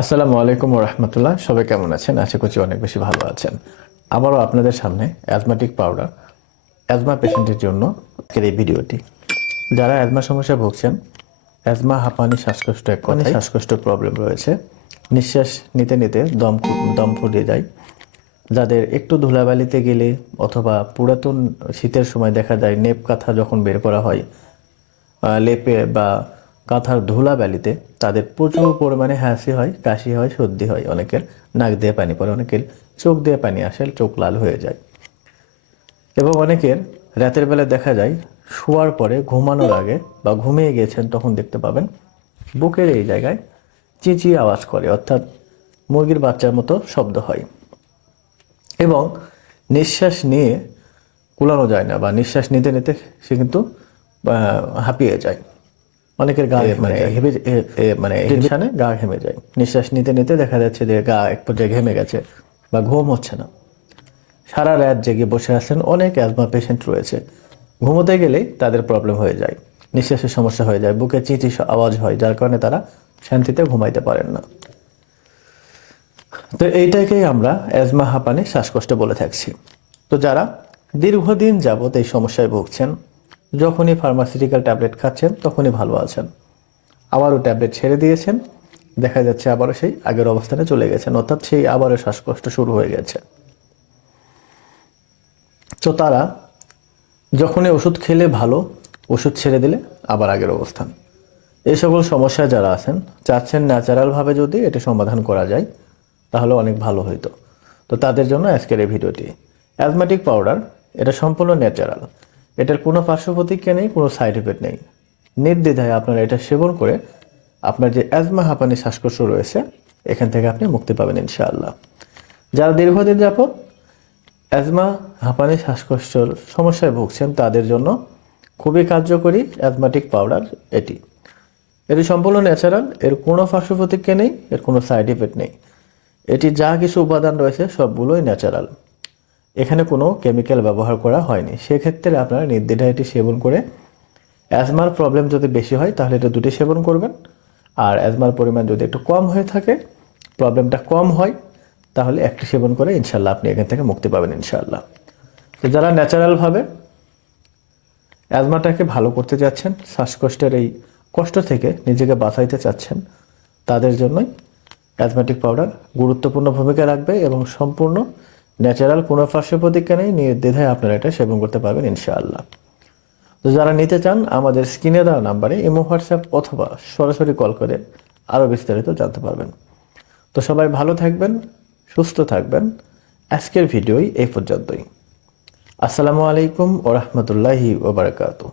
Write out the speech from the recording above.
আসসালামু আলাইকুম রহমতুল্লাহ। সবাই কেমন আছেন? আশা করছি অনেক বেশি ভালো আছেন। আবারও আপনাদের সামনে অ্যাজমাটিক পাউডার অ্যাজমা পেশেন্টের জন্য আজকের এই ভিডিওটি। যারা অ্যাজমা সমস্যায় ভুগছেন অ্যাজমা হাঁপানি শ্বাসকষ্ট এক কথায় শ্বাসকষ্ট প্রবলেম রয়েছে। নিঃশ্বাস নিতে নিতে দম দম ফুটে যায়। যাদের একটু ধুলাবালিতে গেলে অথবা পুরাতন শীতের সময় দেখা যায় নেপ কাঁথা যখন বের করা হয় লেপে বা কাঁথার ধুলা ব্যালিতে তাদের প্রচুর পরিমাণে হাসি হয়, কাশি হয়, সর্দি হয়। অনেকের নাক দিয়ে পানি পড়ে, অনেকের চোখ দিয়ে পানি আসে, চোখ লাল হয়ে যায়। এবং অনেকের রাতের বেলা দেখা যায়, শোয়ার পরে ঘুমানোর আগে বা ঘুমিয়ে গেছেন তখন দেখতে পাবেন, বুকের এই জায়গায় চিঁচিয়ে আওয়াজ করে, অর্থাৎ মুরগির বাচ্চার মতো শব্দ হয়। এবং নিঃশ্বাস নিয়ে কুলানো যায় না বা নিঃশ্বাস নিতে নিতে সে কিন্তু হাঁপিয়ে যায়। অনেকের গা মানে হেবে এ- এ- মানে টেনশনে গা ঘেমে যায়। নিঃশ্বাস নিতে নিতে দেখা যাচ্ছে যে গা এক পর্যায়ে ঘেমে গেছে বা ঘুম হচ্ছে না। সারা রাত জেগে বসে আছেন অনেক অ্যাজমা পেশেন্ট রয়েছে। ঘুমোতে গেলেই তাদের প্রবলেম হয়ে যায়। নিঃশ্বাসের সমস্যা হয়ে যায় বুকে চিঁচি আওয়াজ হয় যার কারণে তারা শান্তিতে ঘুমাইতে পারেন না। তো এইটাকেই আমরা অ্যাজমা হাঁপানি শ্বাসকষ্ট বলে থাকছি। তো যারা দীর্ঘদিন যাবত এই সমস্যায় ভুগছেন যখনই ফার্মাসিউটিক্যাল ট্যাবলেট খাচ্ছেন, তখনই ভালো আছেন। আবারও ট্যাবলেট ছেড়ে দিয়েছেন, দেখা যাচ্ছে আবারও সেই আগের অবস্থানে চলে গেছেন, অর্থাৎ সেই আবারও শ্বাসকষ্ট শুরু হয়ে গেছে। তো তারা যখনই ওষুধ খেলে ভালো, ওষুধ ছেড়ে দিলে আবার আগের অবস্থান। এই সকল সমস্যা যারা আছেন, চাচ্ছেন ন্যাচারালভাবে যদি এটা সমাধান করা যায়, তাহলে অনেক ভালো হইতো। তো তাদের জন্য আজকের এই ভিডিওটি। অ্যাজমেটিক পাউডার এটা সম্পূর্ণ ন্যাচারাল। এটার কোনো পার্শ্ব প্রতিক্রিয়া নেই, কোনো সাইড এফেক্ট নেই। নির্দ্বিধায় আপনারা এটা সেবন করে আপনার যে অ্যাজমা হাঁপানি, শ্বাসকষ্ট রয়েছে, এখান থেকে আপনি মুক্তি পাবেন ইনশাআল্লাহ। যারা দীর্ঘদিন যাবত অ্যাজমা হাঁপানি, শ্বাসকষ্টর সমস্যায় ভুগছেন, তাদের জন্য খুবই কার্যকরী অ্যাজমাটিক পাউডার এটি। এটি সম্পূর্ণ ন্যাচারাল এর কোনো পার্শ্ব প্রতিক্রিয়া নেই, এর কোনো সাইড এফেক্ট নেই। এটি যা কিছু উপাদান রয়েছে, সবগুলোই ন্যাচারাল এখানে কোনো কেমিক্যাল ব্যবহার করা হয়নি। সেক্ষেত্রে আপনারা নির্দ্বিধায় এটি সেবন করে অ্যাজমার প্রবলেম যদি বেশি হয়, তাহলে এটা দুটি সেবন করবেন। আর অ্যাজমার পরিমাণ যদি একটু কম হয়ে থাকে প্রবলেমটা কম হয়, তাহলে একটি সেবন করে ইনশাল্লাহ আপনি এখান থেকে মুক্তি পাবেন ইনশাল্লাহ তো যারা ন্যাচারালভাবে অ্যাজমাটাকে ভালো করতে চাচ্ছেন, শ্বাসকষ্টের এই কষ্ট থেকে নিজেকে বাঁচাইতে চাচ্ছেন, তাদের জন্যই অ্যাজমেটিক পাউডার গুরুত্বপূর্ণ ভূমিকা রাখবে এবং সম্পূর্ণ ন্যাচারাল পার্শ্ব প্রতিক্রিয়া নেই, নির্দ্বিধায় আপনারা এটা সেবন করতে পারবেন ইনশাআল্লাহ। তো যারা নিতে চান, আমাদের স্ক্রিনে দেওয়া নাম্বারে ইমো, হোয়াটসঅ্যাপ অথবা সরাসরি কল করে আরও বিস্তারিত জানতে পারবেন। তো সবাই ভালো থাকবেন, সুস্থ থাকবেন। আজকের ভিডিওই এই পর্যন্তই। আসসালামু আলাইকুম ওরহমতুল্লাহি ওবরাকাতু।